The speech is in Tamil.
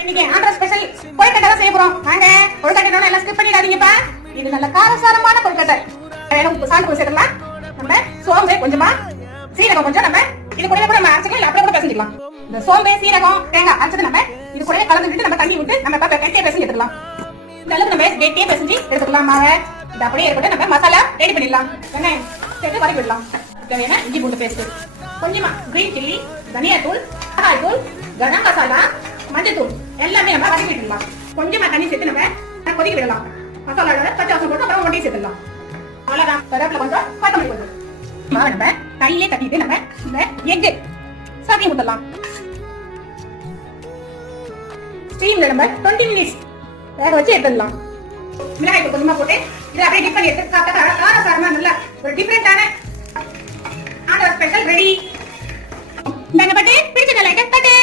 இன்னைக்கு ஆந்திரா ஸ்பெஷல் கொழுக்கட்டை தான் செய்ய போறோம். வாங்க, கொழுக்கட்டை எல்லாம் ஸ்கிப் பண்ணிடாதீங்கப்பா. இது நல்ல காரசாரமான கொழுக்கட்டை. உப்பு சாந்து சேர்க்கலாம். நம்ம சோம்பு கொஞ்சமா, சீரகம் கொஞ்சம் நம்ம இது கூடவே கூட நம்ம அரைச்சிக்கலாம், இல்ல அப்படியே கூட பிசைஞ்சிக்கலாம். இந்த சோம்பு, சீரகம், தேங்காய் அரைச்சது நம்ம இது கூடவே கலந்துட்டு நம்ம தண்ணி விட்டு நம்ம கெட்டியா பிசைஞ்சு எடுத்துக்கலாம். இந்த அளவுக்கு நம்ம கெட்டியா பிசைஞ்சு எடுத்துக்கலாம். மாவை இது அப்படியே இருக்கட்டும். நம்ம மசாலா ரெடி பண்ணிடலாம். வெங்காயம் சேர்த்து வதக்கி விடலாம். தேவையான இஞ்சி பூண்டு பேஸ்ட், கொஞ்சமா கிரீன் சில்லி, தனியா தூள், மிளகாய் தூள், கரம் மசாலா, மஞ்சள் தூள் எல்லாமே நம்ம வதக்கி விடலாம். கொஞ்சமா தண்ணி சேர்த்து நம்ம கொதிக்க விடலாம். மசாலாவோட பச்சை வாசம் போட்டு அப்புறம் ஒண்டி சேர்த்துடலாம். அவ்வளவுதான். கருவேப்பிலை கொஞ்சம், கொத்தமல்லி கொஞ்சம். மாவை நம்ம கையிலே தட்டிட்டு நம்ம இந்த எக் சாப்பிட்டு ஊத்தலாம். ஸ்டீம்ல நம்ம 20 மினிட்ஸ் வேக வச்சு எடுத்துடலாம். மிளகாய் தூள் கொஞ்சமா போட்டு இதை அப்படியே டிப் பண்ணி எடுத்து சாப்பிட்டா காரசாரமா நல்ல ஒரு டிஃபரெண்டான ஆந்திரா ஸ்பெஷல் ரெடி. இந்த பட்டு பிடிச்ச லைக் தட்டு.